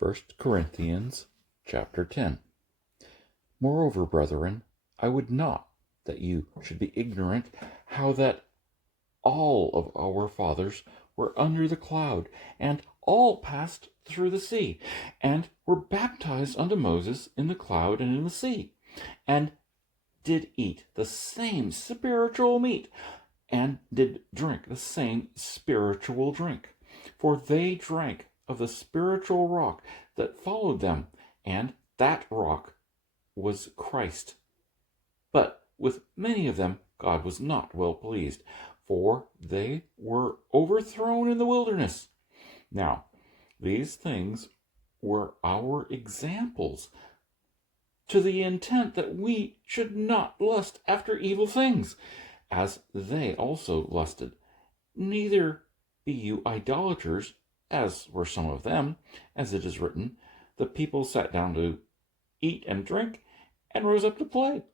1 Corinthians chapter 10. Moreover, brethren, I would not that you should be ignorant how that all of our fathers were under the cloud, and all passed through the sea, and were baptized unto Moses in the cloud and in the sea, and did eat the same spiritual meat, and did drink the same spiritual drink. For they drank of the spiritual rock that followed them, and that rock was Christ. But with many of them God was not well pleased, for they were overthrown in the wilderness. Now, these things were our examples, to the intent that we should not lust after evil things, as they also lusted. Neither be you idolaters, as were some of them, as it is written, the people sat down to eat and drink, and rose up to play.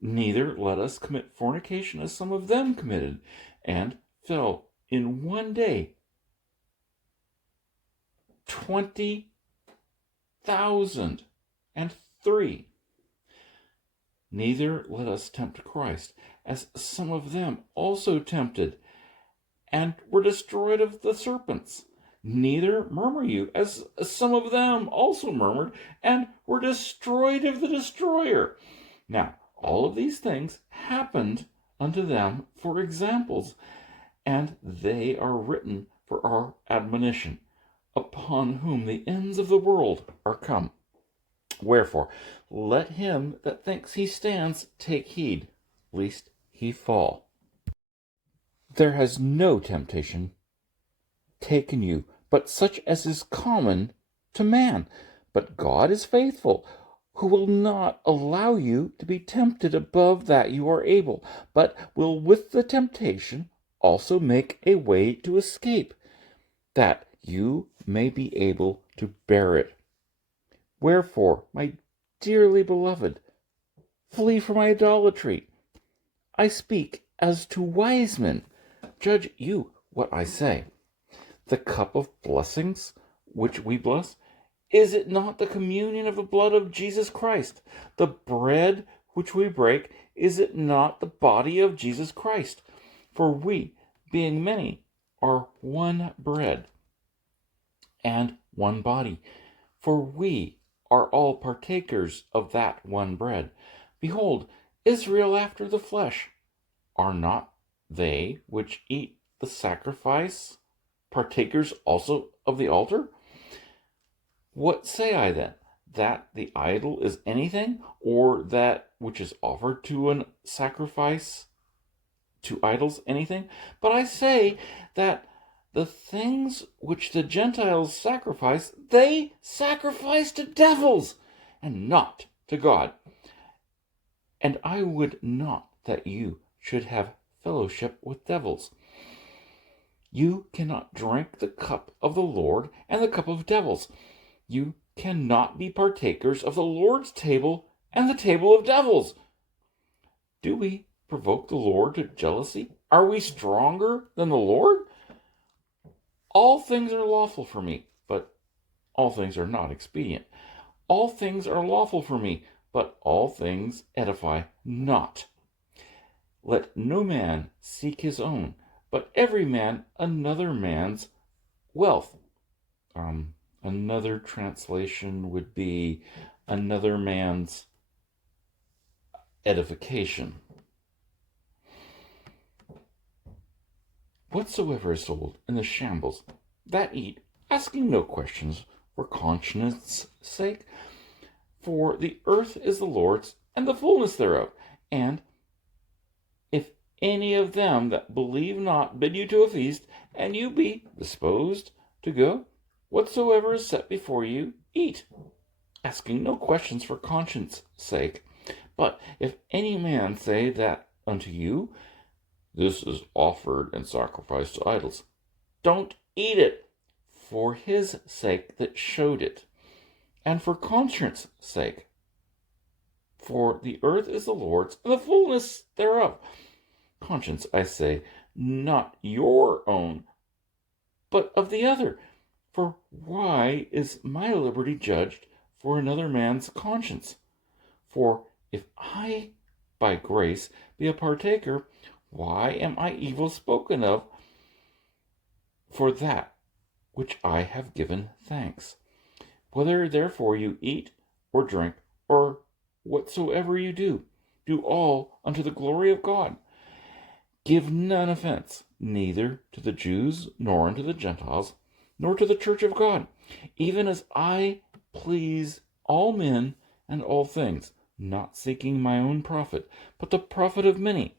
Neither let us commit fornication, as some of them committed, and fell in one day 20,003. Neither let us tempt Christ, as some of them also tempted, and were destroyed of the serpents. Neither murmur you, as some of them also murmured, and were destroyed of the destroyer. Now, all of these things happened unto them for examples, and they are written for our admonition, upon whom the ends of the world are come. Wherefore, let him that thinks he stands take heed, lest he fall. There has no temptation taken you, but such as is common to man. But God is faithful, who will not allow you to be tempted above that you are able, but will with the temptation also make a way to escape, that you may be able to bear it. Wherefore, my dearly beloved, flee from idolatry. I speak as to wise men. Judge you what I say. The cup of blessings which we bless, is it not the communion of the blood of Jesus Christ? The bread which we break, is it not the body of Jesus Christ? For we, being many, are one bread and one body. For we are all partakers of that one bread. Behold, Israel after the flesh, are not they which eat the sacrifice partakers also of the altar? What say I then? That the idol is anything, or that which is offered to an sacrifice to idols anything? But I say that the things which the Gentiles sacrifice, they sacrifice to devils, and not to God. And I would not that you should have fellowship with devils. You cannot drink the cup of the Lord and the cup of devils. You cannot be partakers of the Lord's table and the table of devils. Do we provoke the Lord to jealousy? Are we stronger than the Lord? All things are lawful for me, but all things are not expedient. All things are lawful for me, but all things edify not. Let no man seek his own, but every man another man's wealth. Another translation would be another man's edification. Whatsoever is sold in the shambles, that eat, asking no questions for conscience' sake. For the earth is the Lord's, and the fullness thereof. And if any of them that believe not bid you to a feast, and you be disposed to go, whatsoever is set before you, eat, asking no questions for conscience' sake. But if any man say that unto you, this is offered and sacrificed to idols, don't eat it, for his sake that showed it, and for conscience' sake. For the earth is the Lord's, and the fullness thereof. Conscience, I say, not your own, but of the other. For why is my liberty judged for another man's conscience? For if I by grace be a partaker, why am I evil spoken of for that which I have given thanks? Whether therefore you eat or drink, or whatsoever you do, do all unto the glory of God. Give none offense, neither to the Jews, nor unto the Gentiles, nor to the church of God, even as I please all men and all things, not seeking my own profit, but the profit of many,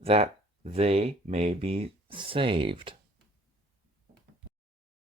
that they may be saved.